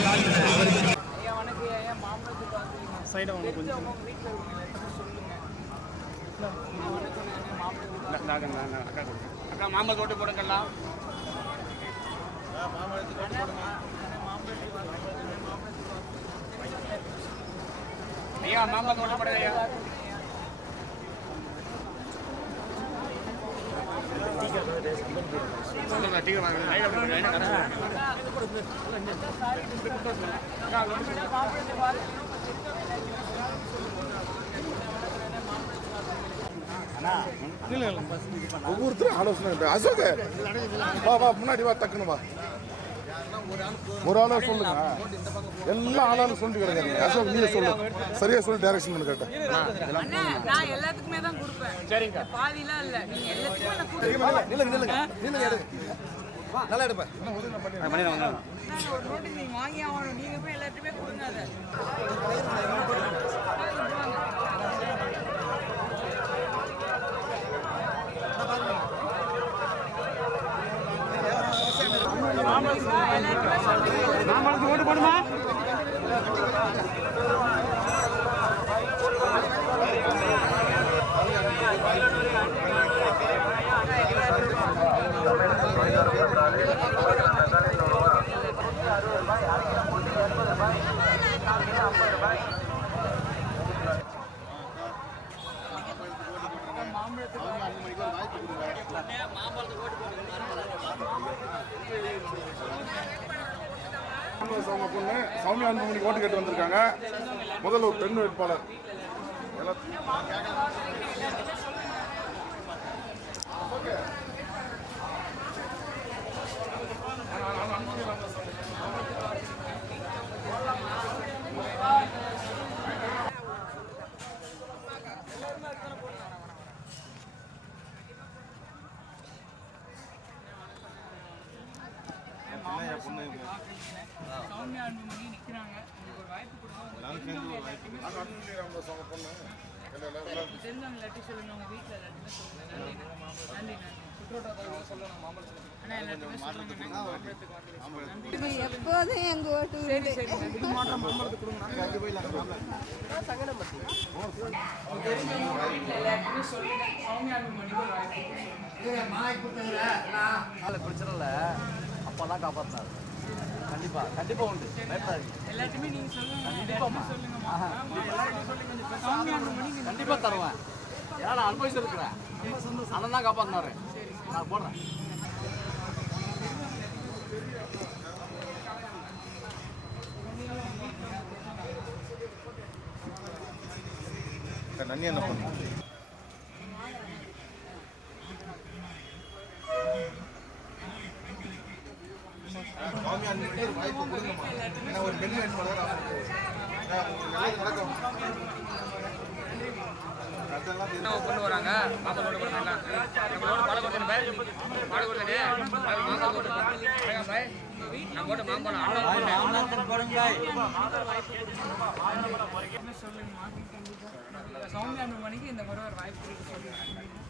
ஐயா வணக்கம் ஐயா ஏன் மாம்பழத்துக்கு வந்தீங்க சைடு வாங்க கொஞ்சம். உங்க வீட்டில் இருக்கீங்களா சொல்லுங்க ஐயா, வணக்கம் ஐயா அக்கா அக்கா மாம்பழம் தோட்டு போடுங்கலாம் ஐயா தோட்டு போடுங்க ஐயா சொல்லுங்க டீ வாங்க லைட் அப்படி லைட் கடை மாம்பழத்துக்கு வாங்க ஒவ்வொருத்தரும் ஆலோசனை அசோக வா வா முன்னாடி வா டக்குன்னு வா. ஒரு ஆளா சொல்லுங்க. எல்லா ஆளாலும் சொல்லிட்டு கிடக்காங்க அசோக் நீங்க சொல்லு. சரியா சொல்லி டைரக்ஷன் பண்ணி கேட்டேன். நான் எல்லாத்துக்குமே தான் கொடுப்பேன். சரிங்க பாதிலாம் இல்ல. நீங்க எல்லாத்துக்குமே நான் கொடுப்பேன். நில்லுங்க நில்லுங்க நில்லுங்க. எடு நல்லா. நீங்க வாங்கி ஆகணும். நீங்க போய் எல்லாத்துக்குமே கொடுங்க அதை. மாம்பழத்துக்கு ஓட்டு போடுமா? அவங்க பொண்ணு. சௌமியா அன்புமணி ஓட்டு கேட்டு வந்திருக்காங்க. முதல்ல ஒரு பெண் வேட்பாளர் எல்லாம் சௌமியா அன்புமணி நிக்கிறாங்க உங்களுக்கு ஒரு வாய்ப்பு கொடுங்க உங்களுக்கு அவங்க பொண்ணு எல்லாம் எல்லாம் எல்லாம் தெரிஞ்சவங்க எல்லாத்தையும் சொல்லுங்க உங்க வீட்டில் எல்லாத்தையுமே சொல்லுங்க. நன்றி நன்றி எப்போதும் எங்க ஓட்டு சரி சரி பிரச்சனை அப்பெல்லாம் காப்பாற்றினார் கண்டிப்பா கண்டிப்பா உண்டு. எல்லாத்தையுமே நீங்க சொல்லுங்க. சொல்லுங்க. கண்டிப்பா தருவேன். ஏன்னா நான் அனுபவிச்சிருக்கிறேன். அண்ணன் தான் காப்பாற்றினாரு நான் போடுறேன். நன்னி என்ன கொண்டு வராங்க? நம்மளோட பாய். கொடுத்தனே பாய் ஓட்டு மாம்பழம் அண்ணன் போட்டு என்ன சொல்லுங்கம்மா சௌமியா அன்புமணிக்கு இந்த முறை ஒரு வாய்ப்பு சொல்லுங்க.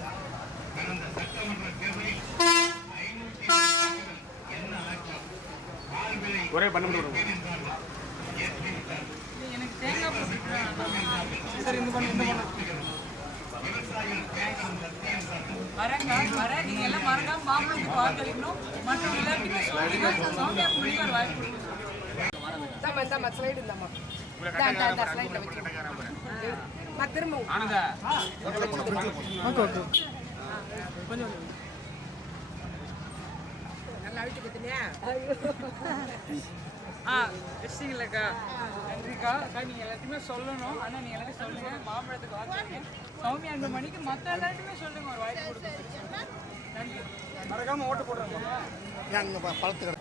ஒரே பண்ணு பிடிக்கும். சரி இந்த பண்ணு இந்த பண்ணு. வரேங்க வரேன். நீங்க எல்லாம் மறக்காம மாம்பழத்துக்கு வாக்களிக்கணும் மற்றும் எல்லாத்தையுமே சொல்லுங்க சௌமியா பிள்ளைங்க ஒரு வாய்ப்பு இந்தாம்மா இந்தாம்மா ஸ்லைடு. நான் திரும்ப ஆனந்தா கொஞ்சம். ஆ வச்சிங்களக்கா நன்றிக்கா அக்கா நீங்கள் எல்லாத்தையுமே சொல்லணும். ஆனால் நீங்கள் எல்லாத்தையும் சொல்லுங்க. மாம்பழத்துக்கு வாக்குங்க சௌமியா அன்பு மணிக்கு மற்ற எல்லாத்தையுமே சொல்லுங்க. ஒரு வாய்ப்பு கொடுங்க நன்றி. மறக்காம ஓட்டு போடுறோம் பழத்து கடை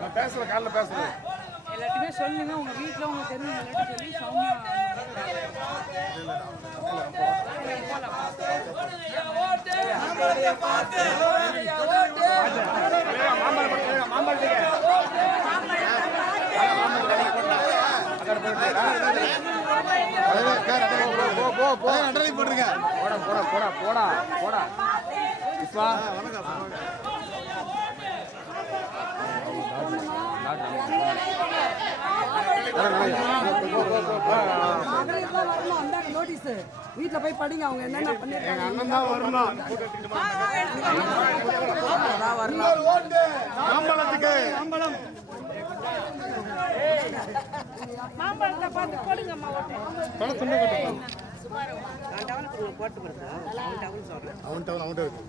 நான் பேசுகிறேன் காலைல பேசுகிறேன் எல்லாத்தையுமே சொல்லுங்க. உங்க வீட்ல உங்க தெரிஞ்ச எல்லாத்தையும் சொல்லி சௌமியா போட்டுருங்க போடா போடா. போடா போடா போடா விஸ்வா மகளிர்லாம் போய் படிங்க அவங்க என்னென்ன பண்ணிருக்காங்க அண்ணன் தான் வரணும் ஓட்டு மாம்பழத்துக்கு மாம்பழத்தை பார்த்து போடுங்கம்மா ஓட்டு பழம் துண்டு கட்டு அவன்கிட்ட அவன்கிட்ட இருக்கு.